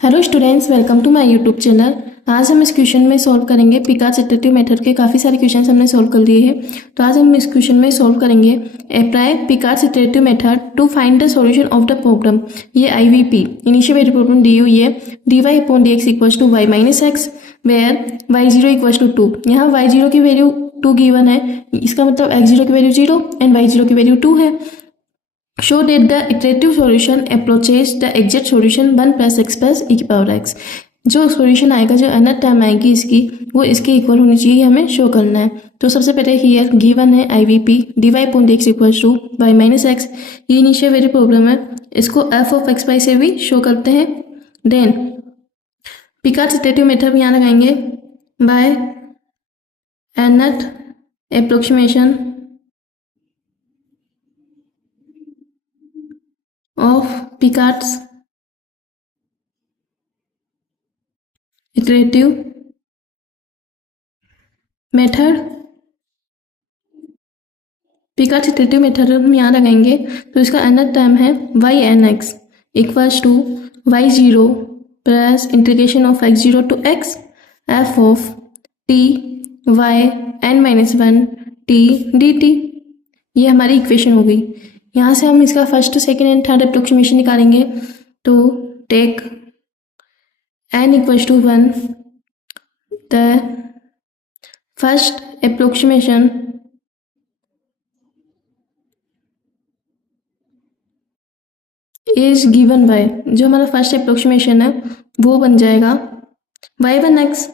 Hello students, welcome to my YouTube channel. आज हम इस क्वेश्चन में सॉल्व करेंगे पिकार्ड्स इटरेटिव मेथड के काफ़ी सारे क्वेश्चन हमने सॉल्व कर लिए हैं। तो आज हम इस क्वेश्चन में सॉल्व करेंगे apply Picard's iterative method to find the solution of the problem. ये IVP इनिशियल वेरिएबल प्रॉब्लम दी हुई है dy upon dx equals to y minus x where y0 equals to 2। यहाँ y0 की वैल्यू 2 गिवन है, इसका मतलब x0 की वैल्यू 0 एंड y0 की वैल्यू 2 है। Show that the iterative solution approaches the exact solution 1 plus x plus e की power x। जो सॉल्यूशन आएगा, जो अनदर टर्म आएगी इसकी, वो इसके इक्वल होनी चाहिए, हमें शो करना है। तो सबसे पहले हियर गिवन है IVP dy upon dx equals to y minus x. ये इनिशियल वेरिएबल प्रॉब्लम है, इसको f ऑफ x बाई से भी शो करते हैं। देन पिकार्ड्स इटरेटिव मेथड यहाँ लगाएंगे by nth approximation of Picards iterative method. Picard's iterative method हम यहाँ लगाएंगे तो इसका अनदर टर्म है y(n)x equals to y0 plus integration of x0 to x f of t y n-1 t dt। ये हमारी इक्वेशन हो गई। यहाँ से हम इसका first, second and third approximation निकालेंगे। तो take n equals to 1, the first approximation is given by, जो हमारा फर्स्ट अप्रोक्सीमेशन है वो बन जाएगा y1x।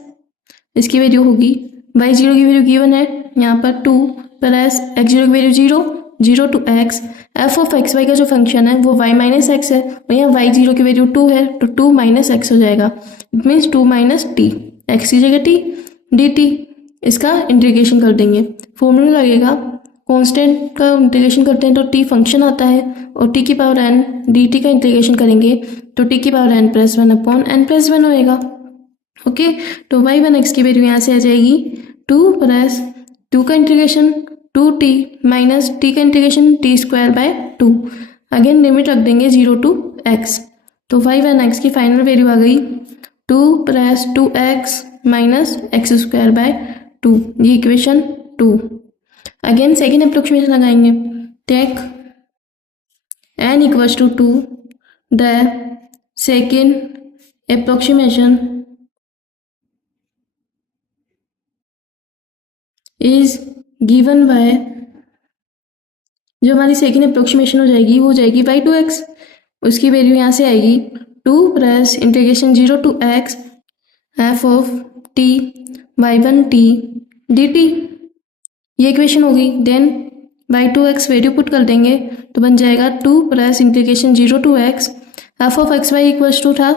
इसकी वैल्यू होगी y0 की वैल्यू गिवन है यहाँ पर 2 प्लस x0 की value 0 to x f of x y का जो फंक्शन है वो y माइनस एक्स है और यहाँ y0 की वैल्यू 2 है तो 2 माइनस एक्स हो जाएगा। It means 2 minus T, x की जगह t dt। इसका इंटीग्रेशन कर देंगे, फॉर्मूला लगेगा कांस्टेंट का इंटीग्रेशन करते हैं तो t फंक्शन आता है और t की पावर n dt का इंटीग्रेशन करेंगे तो t की power n plus 1 upon n plus 1 होएगा। ओके, तो y1x की वैल्यू यहाँ से आ जाएगी 2 प्लस 2 का इंटीग्रेशन 2t माइनस t का integration t square by 2। Again limit रख देंगे 0 टू x, तो y1x की फाइनल वैल्यू आ गई 2 plus 2x minus x square by 2। ये इक्वेशन 2। अगेन सेकेंड अप्रोक्सीमेशन लगाएंगे, take n equals to 2, the second approximation is given by, जो हमारी सेकेंड अप्रोक्सीमेशन हो जाएगी वो हो जाएगी y2x। उसकी वैल्यू यहाँ से आएगी 2 plus integration 0 to x f of t y1t dt। ये इक्वेशन होगी। देन y2x वैल्यू पुट कर देंगे तो बन जाएगा 2 plus integration 0 to x f of x y equals to था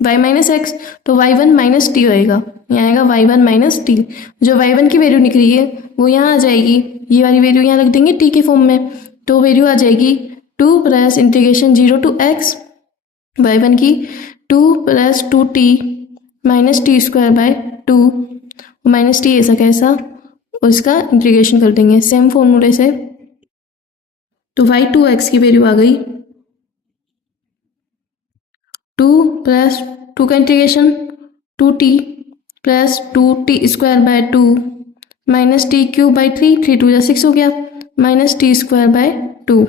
y माइनस एक्स, तो y1 माइनस टी होएगा, यहाँ आएगा y1 माइनस टी। जो y1 की वैल्यू निकली है वो यहाँ आ जाएगी, ये वाली वैल्यू यहाँ रख देंगे t के फॉर्म में, तो वैल्यू आ जाएगी 2 plus integration 0 to x y1 की 2 plus 2t minus T square by 2, minus T ऐसा कैसा, उसका इंटीग्रेशन कर देंगे सेम फॉर्मूले से। तो y2x की वैल्यू आ गई 2 प्लस 2 का integration 2t plus 2t square by 2 minus t cube by 3 2 6 हो गया, minus T square by 2।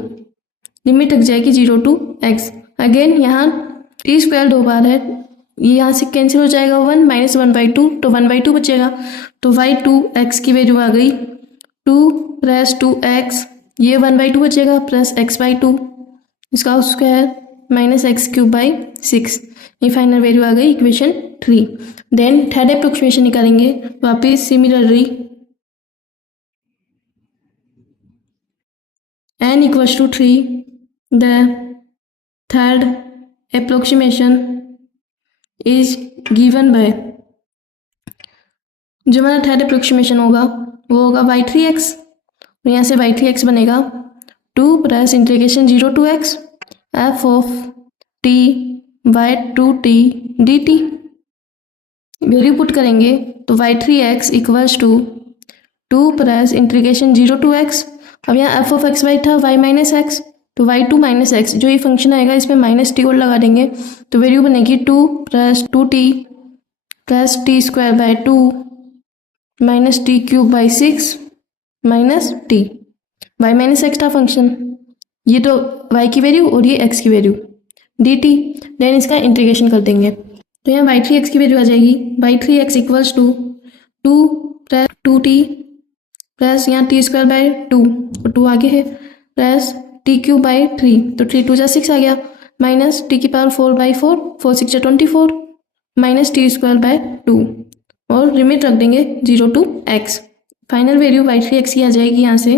Limit रख जाएगी 0 टू x। अगेन यहाँ टी स्क्वायर 2 बार है, ये यहाँ से कैंसिल हो जाएगा 1 माइनस 1/2, तो 1/2 बचेगा। तो y2x की वैल्यू आ गई 2 प्लस 2x, ये 1/2 बचेगा प्लस x/2, इसका square minus x cube by 6। ये फाइनल वैल्यू आ गई इक्वेशन 3। देन थर्ड अप्रोक्सीमेशन निकालेंगे वापिस similarly, n equals to 3, the third approximation is given by, जो हमारा थर्ड अप्रोक्सीमेशन होगा वो होगा y3x, और यहाँ से y3x बनेगा 2 plus integration 0 to x f of t by 2t dt। Value put करेंगे तो y3x equals to 2 plus integration 0 to x, अब यहाँ f ऑफ x वाई था y माइनस एक्स, तो y2 माइनस एक्स, जो ये फंक्शन आएगा इसमें माइनस टी और लगा देंगे तो वैल्यू बनेगी 2 plus 2t plus t square by 2 minus t cube by 6 minus t. Y minus x था फंक्शन, ये तो y की वैल्यू और ये x की वैल्यू dt। देन इसका इंटीग्रेशन कर देंगे तो यहाँ y3x की वैल्यू आ जाएगी y3x equals to 2 plus 2t plus यहाँ टी स्क्वायर बाय 2 और 2 आगे है प्लस टी क्यूब बाई 3 तो 3 2 जा 6 आ गया माइनस टी की पावर 4 बाई 4 4 6 जा 24 माइनस टी स्क्वायर बाय 2 और लिमिट रख देंगे 0 to x। Final value y3x की आ जाएगी यहाँ से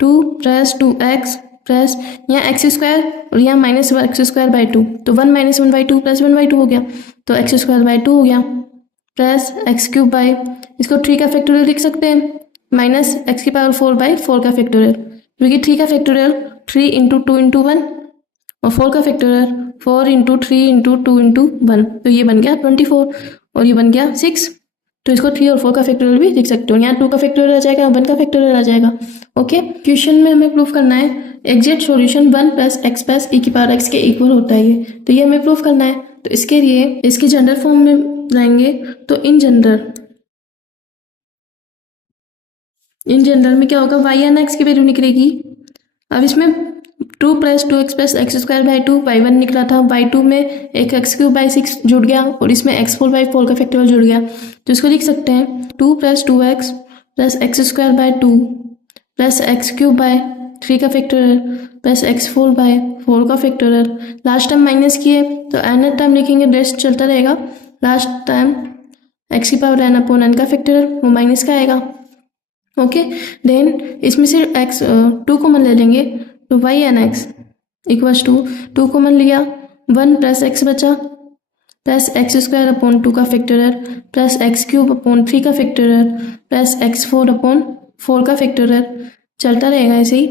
2 प्लस 2x प्लस यहाँ एक्स स्क्वायर और यहाँ माइनस एक्स स्क्वायर बाई 2 तो 1 माइनस 1 बाई 2 प्लस 1 बाई 2 हो गया तो एक्स स्क्वायर बाई 2 हो गया प्लस एक्स क्यूब बाई, इसको 3 का फैक्टोरियल लिख सकते हैं माइनस एक्स की पावर 4 बाई 4 का फैक्टोरियल, क्योंकि 3 का फैक्टोरियल 3 इंटू 2 इंटू 1 और 4 का फैक्टोरियल 4 इंटू 3 इंटू 2 इंटू 1 तो ये बन गया 24 और ये बन गया 6 तो इसको 3 और 4 का फैक्टोरियल भी लिख सकते हो। यहाँ 2 का फैक्टोरियल आ जाएगा 1 का फैक्टोरियल आ जाएगा। ओके, क्वेश्चन में हमें प्रूफ करना है exact solution 1 plus x plus e की पावर एक्स के इक्वल होता है ये, तो ये हमें प्रूफ करना है। तो इसके लिए इसके जनरल फॉर्म में लाएंगे तो इन जनरल में क्या होगा y एन एक्स की वैल्यू निकलेगी। अब इसमें 2 plus 2x plus x square by 2 y1 निकला था, y2 में एक एक्स क्यूब बाई 6 जुड़ गया और इसमें x4 बाई 4 का फैक्टोरियल जुड़ गया तो इसको लिख सकते हैं 2 plus 2x plus x square by 2 plus x cube by 3 का फैक्टोरियल प्लस x4 बाय 4 का फैक्टोरियल। लास्ट टाइम माइनस किए तो n टाइम लिखेंगे, रेस्ट चलता रहेगा। लास्ट टाइम x की पावर n अपॉन n का फैक्टोरियल वो माइनस का आएगा। ओके, देन इसमें से x 2 कॉमन ले लेंगे तो y n x equals to 2 common लिया 1 प्लस एक्स बचा प्लस एक्स स्क्वायर अपॉन 2 का factorial plus x cube upon 3 का फैक्टोरियल प्लस x4 अपॉन 4 का फैक्टोरियल चलता रहेगा ऐसे ही।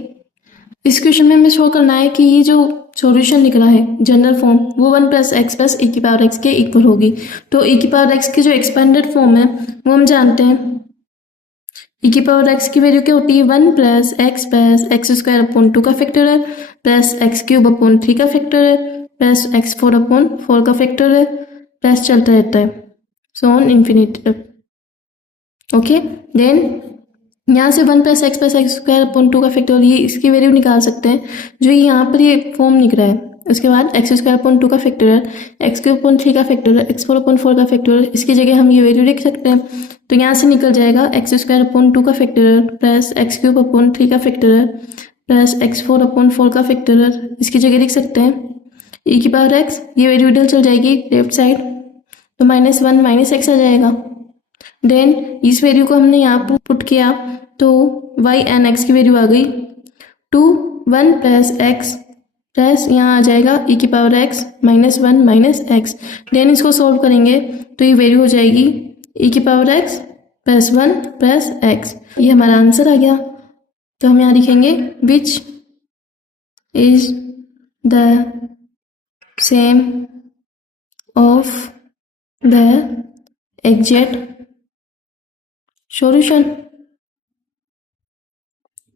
इस क्वेश्चन में हमें शो करना है कि ये जो सॉल्यूशन निकला है जनरल फॉर्म वो 1 प्लस एक्स प्लस ई की पावर एक्स के इक्वल होगी। तो ई की पावर एक्स की जो एक्सपेंडेड फॉर्म है वो हम जानते हैं, ई की पावर एक्स की वैल्यू क्या होती है 1 प्लस एक्स स्क्वायर अपॉन 2 का factorial plus x cube upon 3 का फैक्टोरियल प्लस x4 अपॉन 4 का फैक्टोरियल प्लस चलता रहता है so on infinity. Okay, then यहाँ से 1 प्लस एक्स स्क्वायर अपॉन 2 का फैक्टोरियल ये इसकी वैल्यू निकाल सकते हैं जो यहाँ पर ये फॉर्म निकला है। उसके बाद एक्स स्क्वायर अपॉन 2 का फैक्टोरियल एक्स क्यूब अपॉन 3 का फैक्टोरियल x4 अपॉन 4 का फैक्टोरियल, इसकी जगह हम ये वैल्यू लिख सकते हैं। तो यहाँ से निकल जाएगा एक्स स्क्वायर अपॉन 2 का factorial plus x cube upon 3 का फैक्टोरियल प्लस x4 अपॉन 4 का फैक्टोरियल, इसकी जगह लिख सकते हैं ई की पावर एक्स, ये वैल्यू इधर चल जाएगी लेफ्ट साइड तो -1 माइनस एक्स आ जाएगा। देन इस वैल्यू को हमने यहाँ पर पुट किया तो y एन एक्स की वैल्यू आ गई 2 1 प्लस एक्स प्लस यहाँ आ जाएगा ई की power x -1 minus x. Then इसको सॉल्व करेंगे तो ये वैल्यू हो जाएगी ई की power x plus 1 plus x, ये हमारा आंसर आ गया। तो हम यहाँ लिखेंगे which is the same of the exact solution,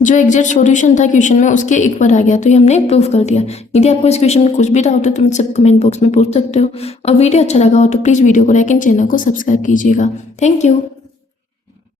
जो एग्जैक्ट सॉल्यूशन था क्वेश्चन में उसके इक्वल आ गया तो ये हमने प्रूफ कर दिया। यदि आपको इस क्वेश्चन में कुछ भी डाउट है तो मुझसे कमेंट बॉक्स में पूछ सकते हो और वीडियो अच्छा लगा हो तो प्लीज़ वीडियो को लाइक एंड चैनल को सब्सक्राइब कीजिएगा। Thank you.